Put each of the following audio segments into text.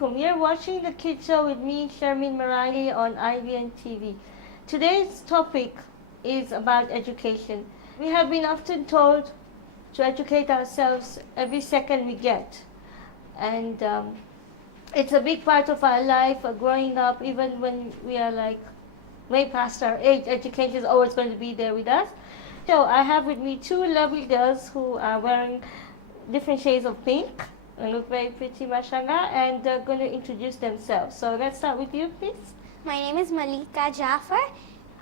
alaikum. You're watching the Kids Show with me, Sharmin Marali, on IVN TV. Today's topic is about education. We have been often told to educate ourselves every second we get. And it's a big part of our life, growing up, even when we are like way past our age. Education is always going to be there with us. So I have with me two lovely girls who are wearing different shades of pink. They look very pretty, mashallah, and they're going to introduce themselves. So let's start with you, please. My name is Malika Jafar.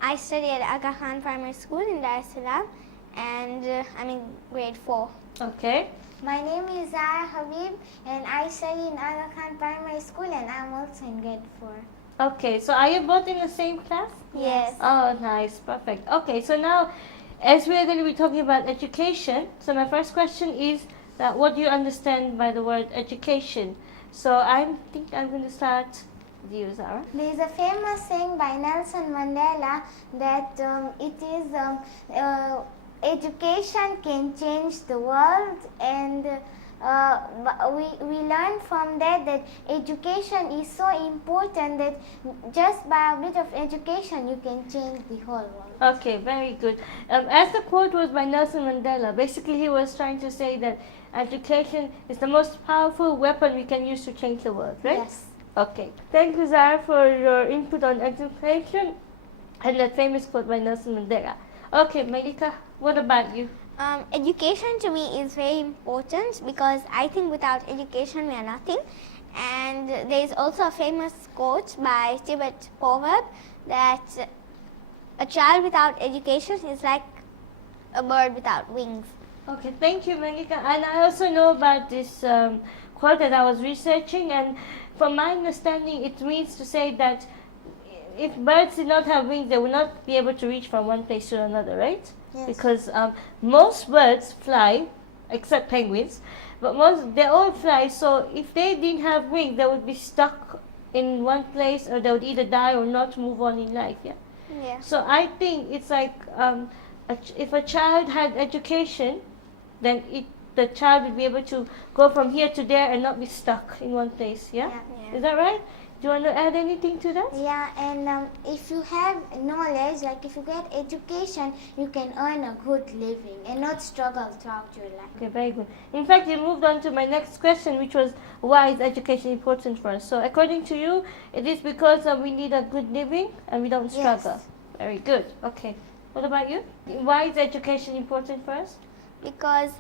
I study at Aga Khan Primary School in Dar es Salaam, and I'm in grade 4. Okay. My name is Zara Habib and I study in Aga Khan Primary School and I'm also in grade 4. Okay, so are you both in the same class? Yes. Oh, nice, perfect. Okay, so now, as we are going to be talking about education, so my first question is that what do you understand by the word education? So I think I'm going to start with you, Zara. There is a famous saying by Nelson Mandela that education can change the world, and we learned from that education is so important that just by a bit of education you can change the whole world. Okay, very good. As the quote was by Nelson Mandela, basically he was trying to say that education is the most powerful weapon we can use to change the world, right? Yes. Okay. Thank you, Zara, for your input on education and that famous quote by Nelson Mandela. Okay, Malika, what about you? Education to me is very important because I think without education we are nothing. And there is also a famous quote by Tibet proverb that a child without education is like a bird without wings. Okay, thank you, Malika. And I also know about this quote that I was researching, and from my understanding, it means to say that if birds did not have wings, they would not be able to reach from one place to another, right? Yes. Because most birds fly, except penguins, but they all fly. So if they didn't have wings, they would be stuck in one place, or they would either die or not move on in life. Yeah. Yeah. So I think it's like if a child had education, then the child would be able to go from here to there and not be stuck in one place. Yeah. Yeah. Is that right? Do you want to add anything to that? Yeah, and if you have knowledge, like if you get education, you can earn a good living and not struggle throughout your life. Okay, very good. In fact, you moved on to my next question, which was why is education important for us? So according to you, it is because we need a good living and we don't struggle. Yes. Very good. Okay. What about you? Why is education important for us? Because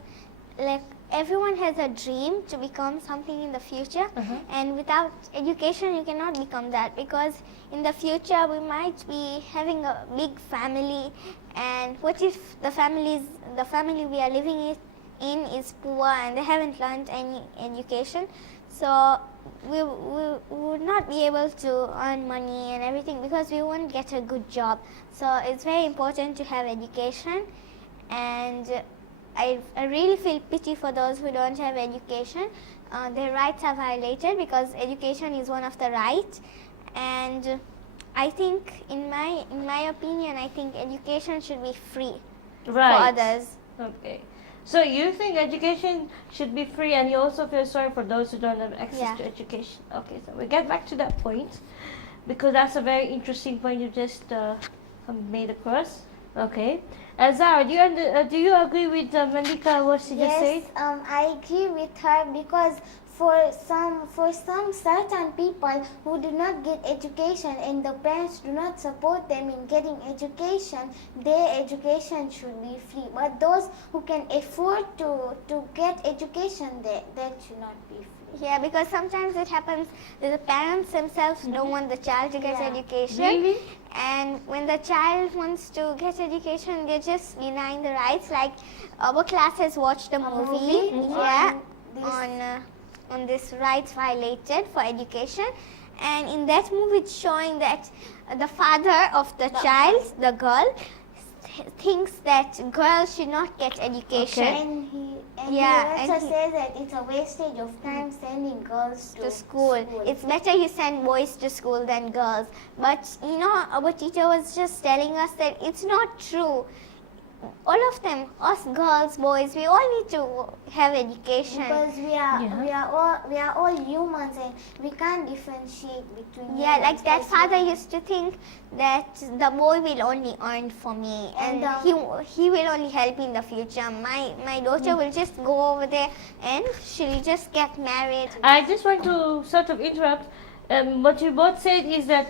like everyone has a dream to become something in the future, and without education you cannot become that, because in the future we might be having a big family, and what if the family we are living in is poor and they haven't learned any education, so we would not be able to earn money and everything because we won't get a good job. So it's very important to have education, and I really feel pity for those who don't have education. Their rights are violated because education is one of the rights, and I think, in my opinion, I think education should be free for others. Okay. So you think education should be free, and you also feel sorry for those who don't have access to education. Okay, so we get back to that point, because that's a very interesting point you just made across. Okay. Zara, do you agree with Malika what she just said? Yes, I agree with her, because for some certain people who do not get education and the parents do not support them in getting education, their education should be free. But those who can afford to get education, that should not be free. Yeah, because sometimes it happens that the parents themselves don't want the child to get education. Really? And when the child wants to get education, they're just denying the rights. Like our class has watched a movie, on this rights violated for education, and in that movie it's showing that the father of the child, the girl, thinks that girls should not get education. Okay. And he also says that it's a wastage of time sending girls to school. It's better you send boys to school than girls. But our teacher was just telling us that it's not true. all of them, us girls, boys, we all need to have education. Because Yeah. we are all humans and we can't differentiate between Yeah, humans, like that because father used to think that the boy will only earn for me and he will only help me in the future. My daughter will just go over there and she'll just get married. I just want to sort of interrupt. What you both said is that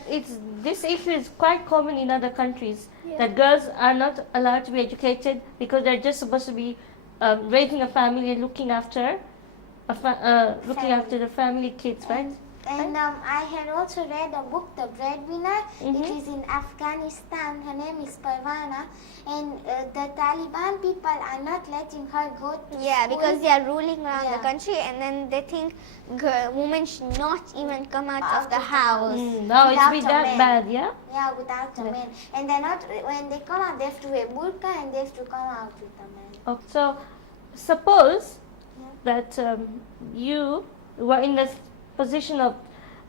this issue is quite common in other countries, that girls are not allowed to be educated because they're just supposed to be raising a family and looking after the family kids, right? And I had also read a book, The Breadwinner. It is in Afghanistan. Her name is Parvana. And the Taliban people are not letting her go to Yeah, school. because they are ruling around the Yeah. country and then they think women should not even come out of the house. No, it's Without been a that man. bad, yeah? Yeah, without a man. And they're not, when they come out, they have to wear burqa and they have to come out with a man. Okay. So, suppose that you were in the position of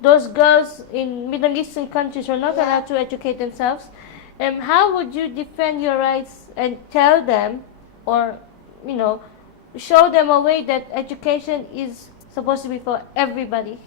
those girls in Middle Eastern countries who are not allowed to educate themselves. How would you defend your rights and tell them, or show them a way that education is supposed to be for everybody?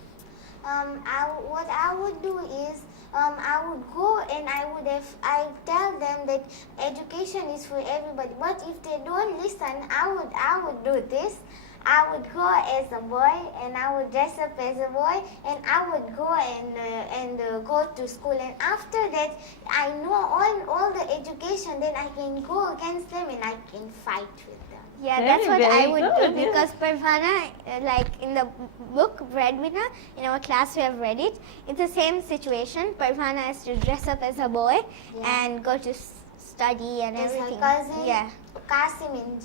What I would do is I would go and I tell them that education is for everybody. But if they don't listen, I would do this. I would go as a boy and I would dress up as a boy and I would go and go to school, and after that I know all the education, then I can go against them and I can fight with them. Yeah, Very, that's what very I would good, do, yeah. because Parvana, like in the book Breadwinner, in our class we have read it. It's the same situation. Parvana has to dress up as a boy and go to study and It's her everything. cousin Yeah. Qasim in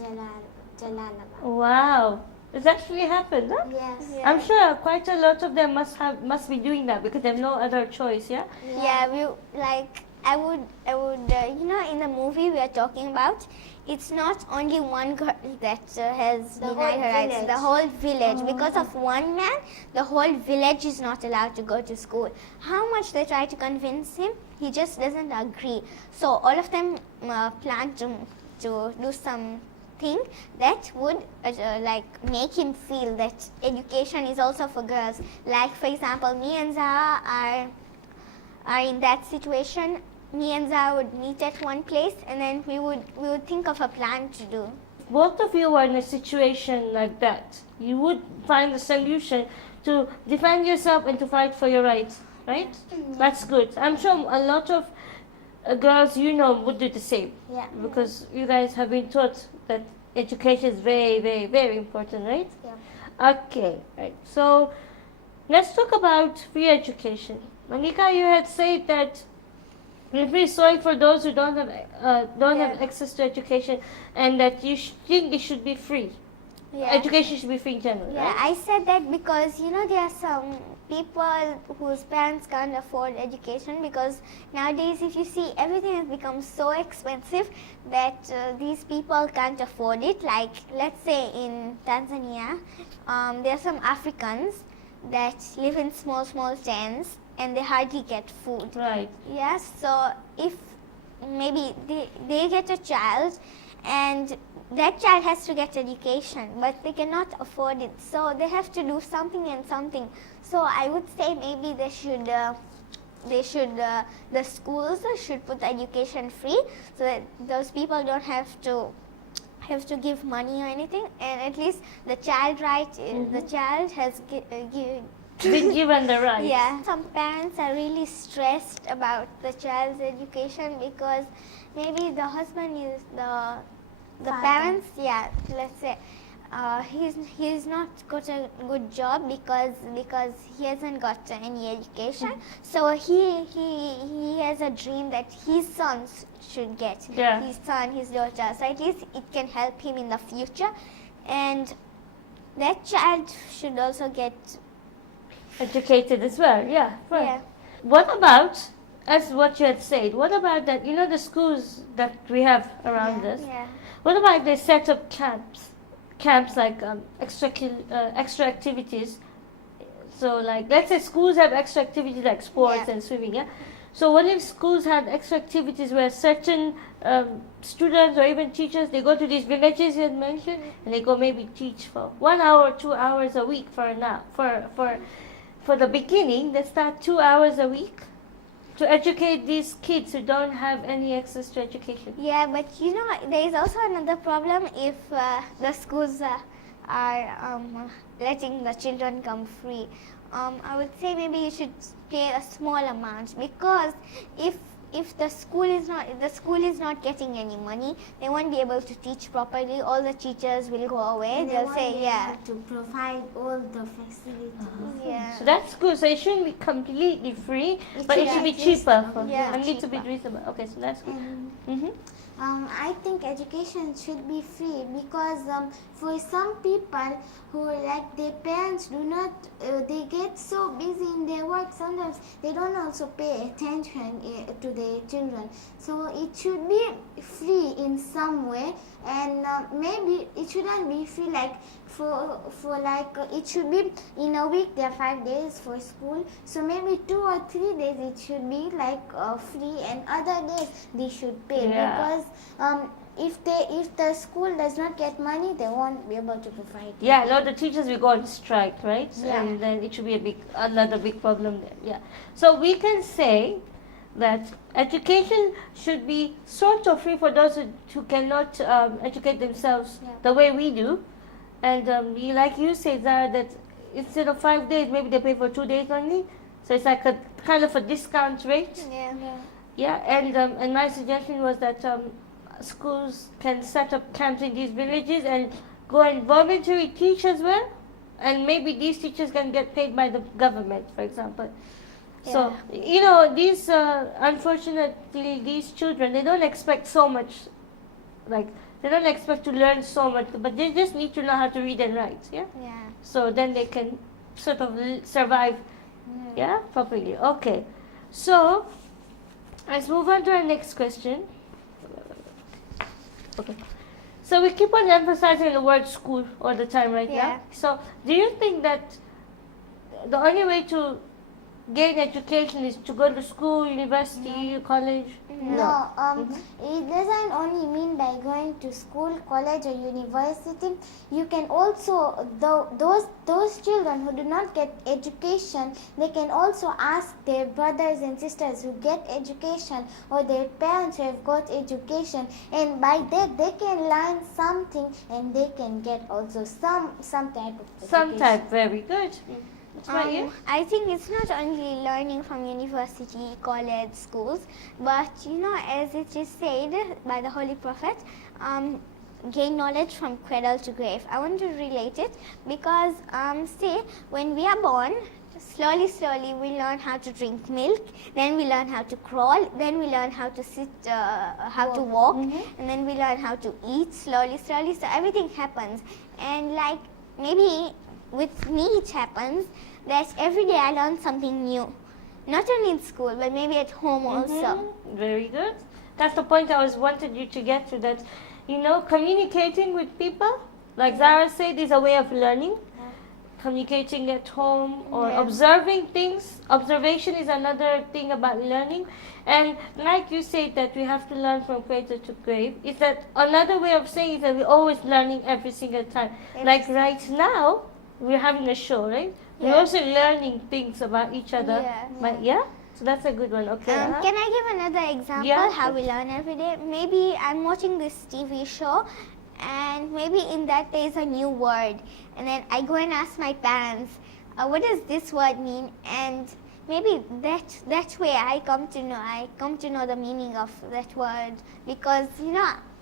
Jalalabad. Wow, it's actually happened, huh? Yes. Yeah. I'm sure quite a lot of them must be doing that because they have no other choice, yeah? Yeah, I would, in the movie we are talking about, it's not only one girl that has The denied whole her rights. village. The whole village, because of one man, the whole village is not allowed to go to school. How much they try to convince him, he just doesn't agree. So all of them plan to do something that would make him feel that education is also for girls. Like for example, me and Zaha are in that situation. Me and Zaha would meet at one place and then we would think of a plan to do. Both of you are in a situation like that. You would find a solution to defend yourself and to fight for your rights, right? That's good. I'm sure a lot of girls would do the same. Yeah. Because you guys have been taught that education is very, very, very important, right? Yeah. Okay, right. So let's talk about free education. Monica, you had said that you're very sorry for those who don't have access to education, and that you think it should be free. Yeah. Education should be free in general, Yeah, right? I said that because there are some people whose parents can't afford education, because nowadays if you see, everything has become so expensive that these people can't afford it. Like let's say in Tanzania, there are some Africans that live in small tents and they hardly get food. Right. Yes, so if maybe they get a child and that child has to get education, but they cannot afford it, so they have to do something and something. So I would say maybe the schools should put education free, so that those people don't have to give money or anything, and at least the child the child has Been given the right. yeah. Some parents are really stressed about the child's education because maybe the husband is the parents. Yeah, let's say he's not got a good job because he hasn't got any education. So he has a dream that his sons should get. Yeah. His son, his daughter. So at least it can help him in the future, and that child should also get. Educated as well, yeah. Right. Yeah. What about, as what you had said, what about that, the schools that we have around us? Yeah. What about they set up camps like extra activities? So like, let's say schools have extra activities like sports Yeah. and swimming, yeah? So what if schools had extra activities where certain students or even teachers, they go to these villages you had mentioned, and they go maybe teach for 1 hour, 2 hours a week for the beginning. They start 2 hours a week to educate these kids who don't have any access to education. Yeah, but there is also another problem if the schools are letting the children come free. I would say maybe you should pay a small amount, because if the school is not getting any money, they won't be able to teach properly. All the teachers will go away. And They'll say, yeah, to provide all the facilities. yeah. So that's good. So it shouldn't be completely free, but it should be at least cheaper. yeah, and need to be cheaper. reasonable. Okay, so that's good. And I think education should be free, because for some people who like their parents do not, they get so busy in their work, sometimes they don't also pay attention to their children. So it should be free in some way, and maybe it shouldn't be free like for it should be in a week there are 5 days for school, so maybe 2 or 3 days it should be like free, and other days they should pay. Yeah. Because if the school does not get money, they won't be able to provide. Yeah, a lot of teachers will go on strike, right? Yeah. And then it should be another big problem there. Yeah. So we can say that education should be sort of free for those who cannot educate themselves the way we do. And like you say, Zara, that instead of 5 days, maybe they pay for 2 days only. So it's like a kind of a discount rate. Yeah. Yeah, and my suggestion was that schools can set up camps in these villages and go and voluntarily teach as well. And maybe these teachers can get paid by the government, for example. So, these, unfortunately, these children, they don't expect so much, like, they don't expect to learn so much, but they just need to know how to read and write, yeah? Yeah. So then they can sort of survive, properly. Okay. So, let's move on to our next question. Okay. So we keep on emphasizing the word school all the time right now. So do you think that the only way to gain education is to go to school, university, college? No, it doesn't only mean by going to school, college or university. You can also, those children who do not get education, they can also ask their brothers and sisters who get education, or their parents who have got education, and by that they can learn something, and they can get also some type of education. Some type, very good. That's right, yeah? I think it's not only learning from university, college, schools, but as it is said by the Holy Prophet, gain knowledge from cradle to grave. I want to relate it because, say, when we are born, slowly we learn how to drink milk, then we learn how to crawl, then we learn how to sit, how to walk, and then we learn how to eat slowly. So everything happens, and like maybe with me it happens that every day I learn something new, not only in school but maybe at home also. Very good. That's the point I wanted you to get to, that communicating with people, like Zara said, is a way of learning. Communicating at home or observing things. Observation is another thing about learning. And like you said that we have to learn from cradle to grave, is that another way of saying is that we're always learning every single time. Like right now, we're having a show, right? We're also learning things about each other. So that's a good one. Okay. Can I give another example how we learn every day? Maybe I'm watching this TV show, and maybe in that there is a new word, and then I go and ask my parents, what does this word mean? And maybe that way I come to know the meaning of that word, because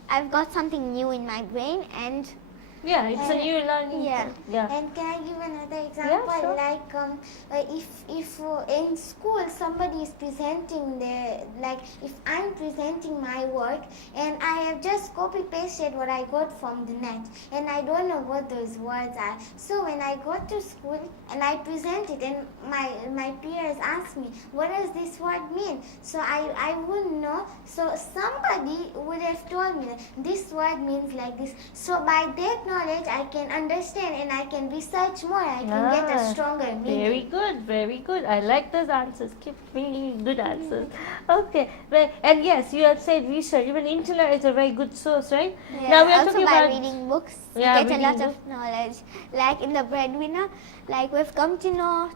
I've got something new in my brain, and it's a new learning. And can I give another example? Sure. Like if in school somebody is presenting if I'm presenting my work and I have just copy pasted what I got from the net, and I don't know what those words are. So when I go to school and I present it, and my peers ask me, what does this word mean? So I wouldn't know. So somebody would have told me that this word means like this. So by that knowledge, I can understand and I can research more. I can get a stronger meaning. Very good, very good. I like those answers. Keep bringing good answers. Okay, well, and yes, you have said research. Even internet is a very good source, right? Yeah, Now we are also talking by about reading books, you Yeah, get a reading lot of knowledge. Like in The Breadwinner, like we've come to know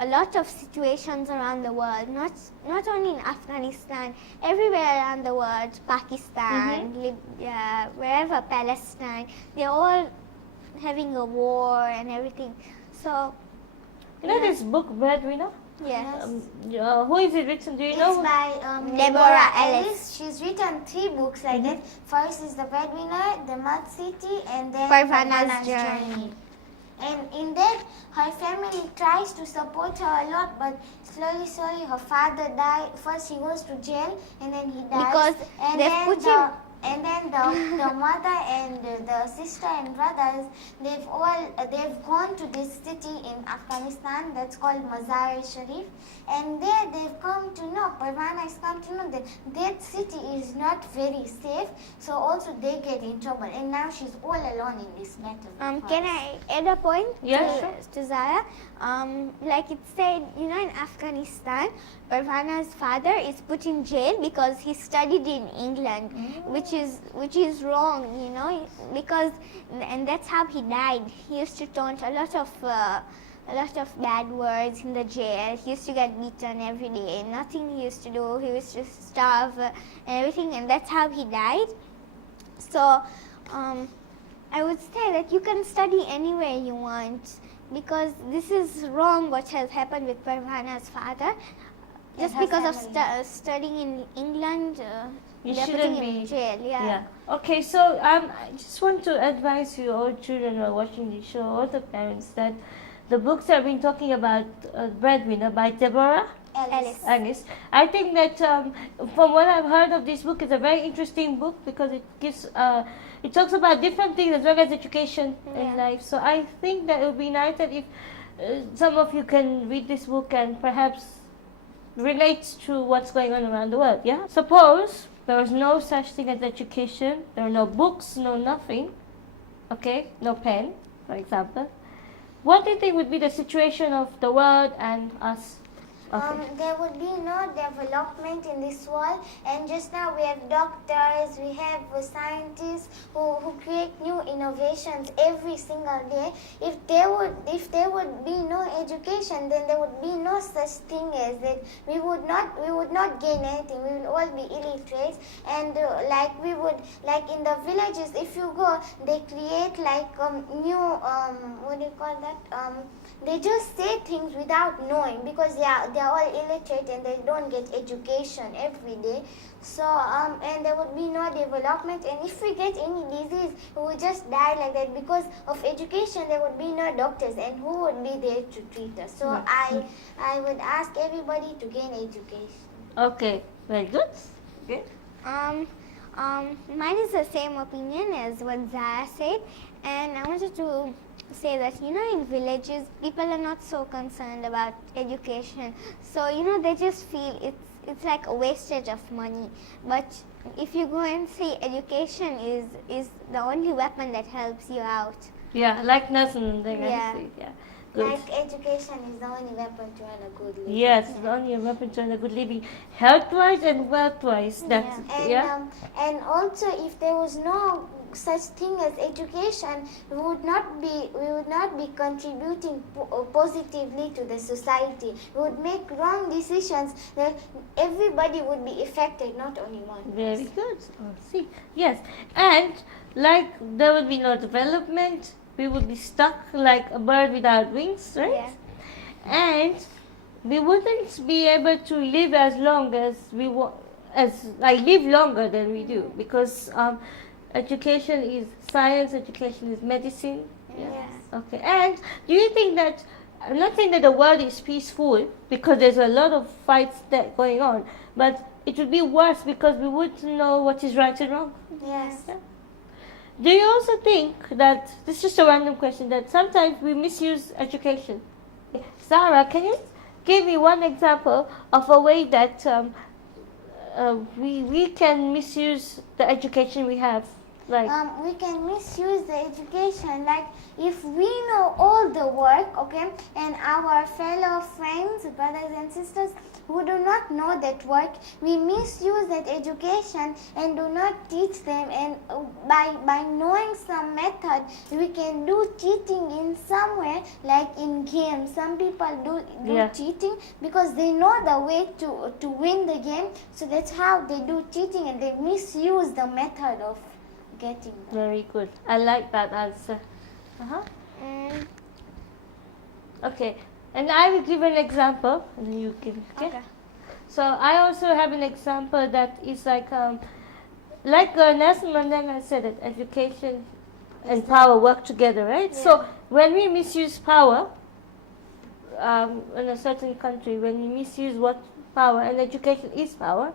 a lot of situations around the world, not only in Afghanistan, everywhere around the world, Pakistan, Libya, wherever, Palestine, they're all having a war and everything. So, you know this book Breadwinner. yes. Who is it written? Do you It's know? by Deborah Ellis. She's written 3 books like that. First is The Breadwinner, The Mud City, and then Parvana's Journey. And in that, her family tries to support her a lot, but slowly, her father died. First, he goes to jail, and then he dies. Because and they've then put him. And then the mother and the sister and brothers, they've gone to this city in Afghanistan that's called Mazar-e-Sharif, and there they've come to know, Parvana has come to know that city is not very safe, so also they get in trouble, and now she's all alone in this battle. Can I add a point Yeah, to Zara? Like it said, in Afghanistan, Parvana's father is put in jail because he studied in England, which is wrong, because and that's how he died. He used to taunt a lot of bad words in the jail. He used to get beaten every day. Nothing he used to do. He used to starve and everything, and that's how he died. So, I would say that you can study anywhere you want, because this is wrong what has happened with Parvana's father. Just her because of family. studying in England, You they're shouldn't putting him in be- jail. Yeah. Okay, so I just want to advise you, all children who are watching the show, all the parents, that the books I've been talking about, Breadwinner by Deborah Ellis. Ellis. I think that from what I've heard of this book, it's a very interesting book because it gives, it talks about different things as well as education in Yeah. life. So I think that it would be nice that if some of you can read this book and perhaps relates to what's going on around the world. Yeah. Suppose there was no such thing as education. There are no books, no nothing. Okay, no pen, for example. What do you think would be the situation of the world and us? Okay. There would be no development in this world, and just now we have doctors, we have scientists who create new innovations every single day. If there would be no education, then there would be no such thing as that. We would not gain anything. We will all be illiterate, and like in the villages, if you go, they create like new what do you call that? They just say things without knowing, because they are all illiterate and they don't get education every day. So and there would be no development, and if we get any disease, we would just die like that. Because of education, there would be no doctors, and who would be there to treat us? So I would ask everybody to gain education. Okay. Very good. Okay. Mine is the same opinion as what Zara said, and I wanted to say that in villages people are not so concerned about education, so they just feel it's like a wastage of money. But if you go and see, education is the only weapon that helps you out. Yeah, like Nelson. Yeah. Yeah. Good. Like education is the only weapon to earn a good living. Yes, it's only a weapon to earn a good living, health-wise and wealth-wise. That's And also, if there was no such thing as education, we would not be contributing positively to the society. We would make wrong decisions. That everybody would be affected, not only one. Very good. See, yes, and like there would be no development. We would be stuck like a bird without wings, right? Yeah. And we wouldn't be able to live as long as we want, live longer than we do, because education is science, education is medicine. Yes. Okay. And do you think that, I'm not saying that the world is peaceful, because there's a lot of fights that going on, but it would be worse because we wouldn't know what is right and wrong. Yes. Yeah. Do you also think that, this is just a random question, that sometimes we misuse education? Sarah, can you give me one example of a way that we can misuse the education we have? Right. We can misuse the education. Like if we know all the work, okay, and our fellow friends, brothers and sisters who do not know that work, we misuse that education and do not teach them. And by knowing some method, we can do cheating in somewhere, like in games. Some people do Yeah. cheating because they know the way to win the game. So that's how they do cheating, and they misuse the method of getting that. Very good. I like that answer. Mm, Okay. And I will give an example, and then you can. okay. So I also have an example that is like Nelson Mandela said that education and power work together, right? Yeah. So when we misuse power in a certain country, when we misuse what power, and education is power,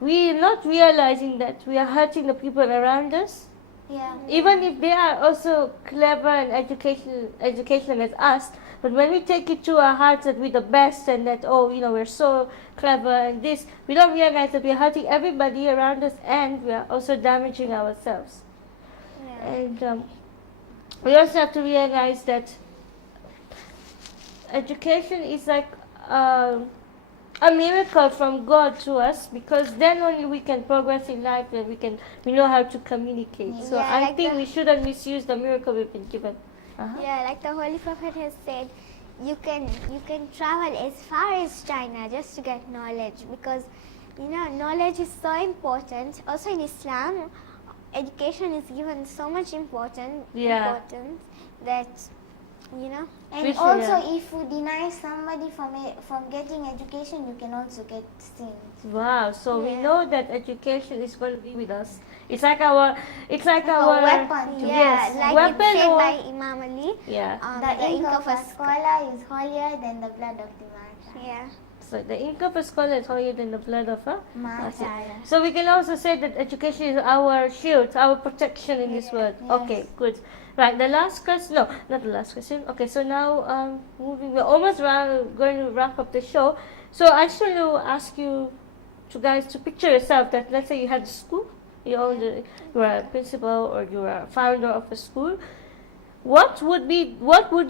we are not realizing that we are hurting the people around us. Yeah. Even if they are also clever and educational as us, but when we take it to our hearts that we're the best and that, we're so clever and this, we don't realize that we're hurting everybody around us and we are also damaging ourselves. Yeah. And we also have to realize that education is like a miracle from God to us, because then only we can progress in life and we know how to communicate. So Yeah, I like think the- we shouldn't misuse the miracle we've been given. Yeah, like the Holy Prophet has said, you can travel as far as China just to get knowledge, because knowledge is so important. Also in Islam, education is given so much importance that And Which- also, yeah. if you deny somebody from getting education, you can also get sin. Wow, so we Yeah. know that education is going to be with us. It's like our a weapon. yeah, Yes, like weapon it's said or- by Imam Ali. Yeah. The ink of a scholar is holier than the blood of the martyr. Yeah. So the ink of a scholar is holier than the blood of a Martyr. So we can also say that education is our shield, our protection in this world. Yes. Okay, good. Right, the last question. No, not the last question. Okay, so now we're almost going to wrap up the show. So I just want to ask you guys to picture yourself that, let's say you had a school, you are a principal or you are a founder of a school. What would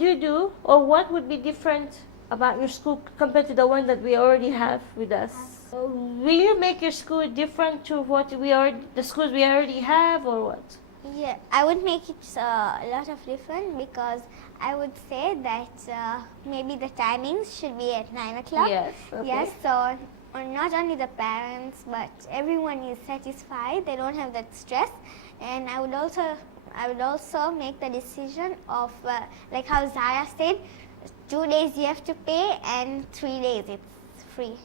you do, or what would be different about your school compared to the one that we already have with us? Will you make your school different to the schools we already have, or what? Yeah, I would make it a lot of different, because I would say that maybe the timings should be at 9 o'clock. Yes. Okay. Yes, so not only the parents but everyone is satisfied. They don't have that stress, and I would also make the decision of like how Zara said, 2 days you have to pay and 3 days it's free.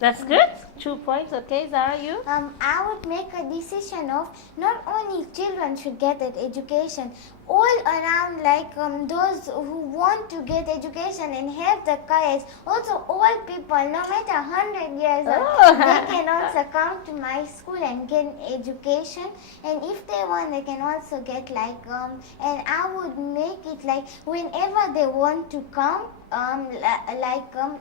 That's good. 2 points. Okay, Zara, you? I would make a decision of not only children should get that education, all around, like those who want to get education and have the courage. Also, all people, no matter 100 years old, they can also come to my school and get education. And if they want, they can also get and I would make it like whenever they want to come.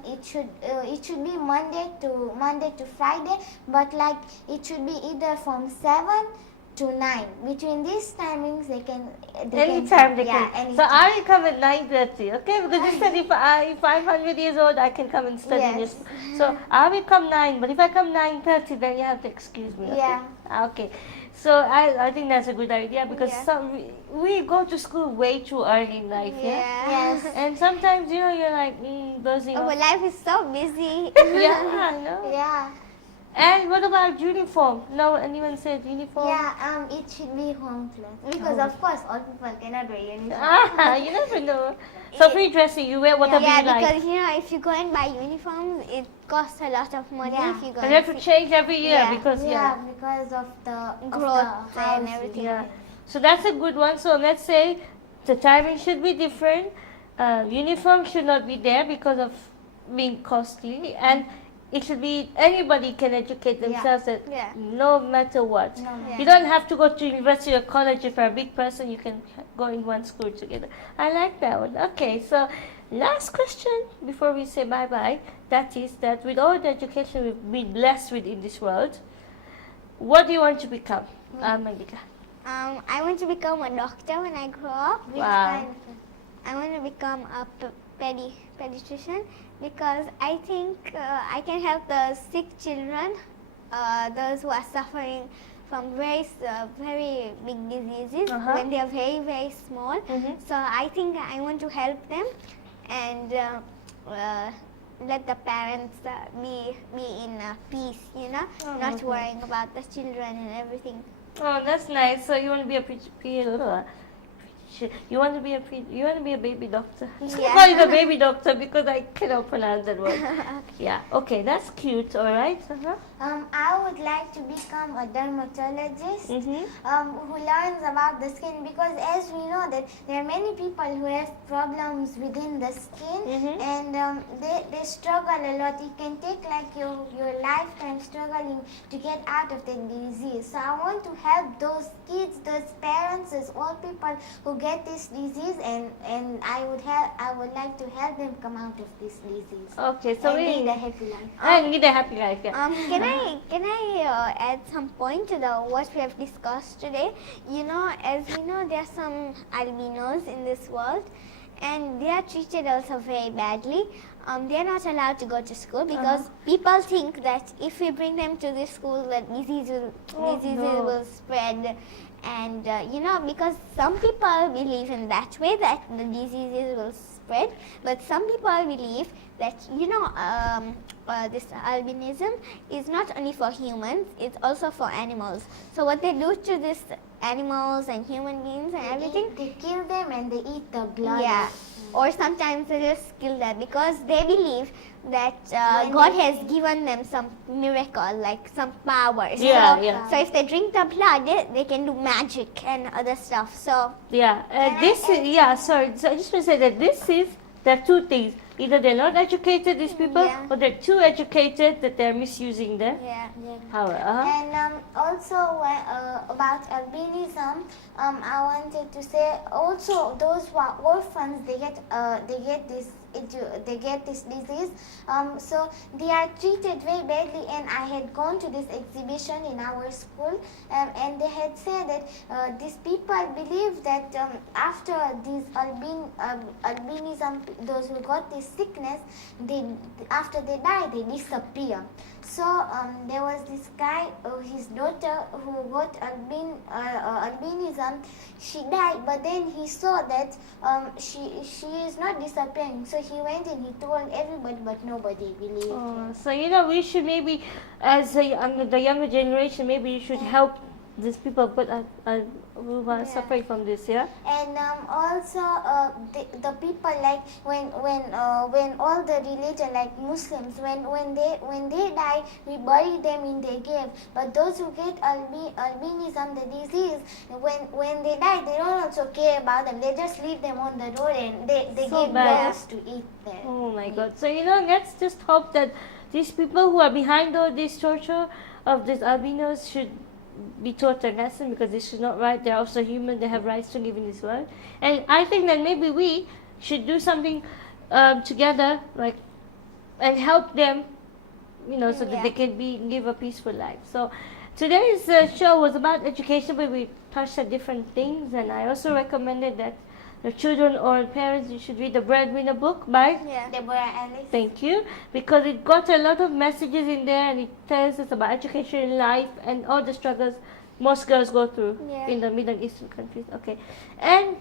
It should be Monday to Friday, but like it should be either from 7 to 9. Between these timings, they can. Anytime they yeah, can. anytime. So I will come at 9:30. Okay, because you said if I'm 100 years old, I can come and study in Yes. this. So I will come 9. But if I come 9:30, then you have to excuse me. Okay? Yeah. Okay. So I think that's a good idea, because Yeah. we go to school way too early in life. Yeah. Yes. And sometimes you're like dozing Our off. life is so busy. Yeah, I know. Yeah. And what about uniform? No, anyone said uniform? Yeah. It should be home class, because of course all people cannot wear uniform. You never know. So free dressing, you wear whatever Yeah, you like. because if you go and buy uniforms, it costs a lot of money. Yeah. If you go And you have to change every year Yeah. because Because of the Growth the and house. everything. yeah. So that's a good one. So let's say the timing should be different. Uniform should not be there because of being costly, and it should be anybody can educate themselves at Yeah. no matter what. No, Yeah. You don't have to go to university or college. If you're a big person, you can go in one school together. I like that one. Okay, so last question before we say bye-bye. That is that with all the education we've been blessed with in this world, what do you want to become, Malika? I want to become a doctor when I grow up. Which Wow. kind? I want to become a pediatrician because I think I can help the sick children, those who are suffering from very big diseases when they are very, very small. So I think I want to help them and let the parents be in peace, you know, not worrying about the children and everything. Oh, that's nice. So you want to be a you want to be a baby doctor. Yeah. Call you the baby doctor because I cannot pronounce that word. Yeah. Okay, that's cute. All right. I would like to become a dermatologist who learns about the skin, because as we know that there are many people who have problems within the skin and they struggle a lot. It can take like your lifetime struggling to get out of the disease. So I want to help those kids, those parents, those old people who get this disease, and I would like to help them come out of this disease. Okay, so and we lead a happy life. and lead a happy life. Yeah. Can I add some point to what we have discussed today? You know, as we know, there are some albinos in this world, and they are treated also very badly. They are not allowed to go to school because people think that if we bring them to this school, that diseases will spread. And you know, because some people believe in that way, that the diseases will spread, but some people believe that, you know, this albinism is not only for humans, it's also for animals. So what they do to these animals and human beings and everything, They kill them and they eat the blood. yeah, or sometimes they just kill them because they believe that When God they- has given them some miracle, like some powers. Yeah, so, yeah. so if they drink the blood, they can do magic and other stuff. So Yeah. This is sorry. So I just want to say that there are two things. Either they're not educated, these people, Yeah. or they're too educated that they're misusing their yeah. power. And also about albinism, I wanted to say also those who are orphans, they get this disease. So they are treated very badly. And I had gone to this exhibition in our school, and they had said that these people believe that after this albinism, those who got this sickness, after they die, they disappear. So there was this guy, his daughter, who got albinism. She died, but then he saw that she is not disappearing. So he went and he told everybody, but nobody believed him. So you know, we should maybe, as the younger generation, maybe you should help these people who are suffering from this. Yeah. And also the people, like when all the religion, like Muslims, when they die, we bury them in their grave. But those who get albinism, the disease, when they die, they don't also care about them. They just leave them on the road and they So get bad. birds to eat them. Oh my God. So you know, let's just hope that these people who are behind all this torture of these albinos should be taught a lesson, because this is not right. They're also human. They have rights to live in this world. And I think that maybe we should do something together, like, and help them, you know, so that they can live a peaceful life. So today's show was about education, but we touched on different things. And I also recommended that the children or parents, you should read the Breadwinner book by Deborah Ellis. Thank you, because it got a lot of messages in there, and it tells us about education in life and all the struggles most girls go through in the Middle Eastern countries. Okay, and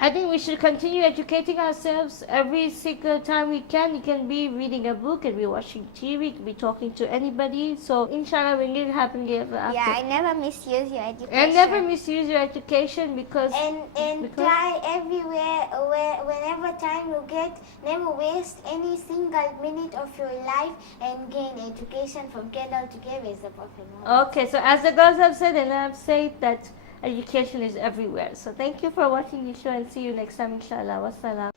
I think we should continue educating ourselves every single time we can. You can be reading a book, and be watching TV, you can be talking to anybody. So inshallah, we live happily ever after. Yeah, I never misuse your education. And never misuse your education, because And try everywhere, whenever time you get, never waste any single minute of your life, and gain education from cradle to grave, as the Prophet Muhammad. Okay, so as the girls have said, and I have said that education is everywhere. So thank you for watching the show, and see you next time, inshallah. Wassalam.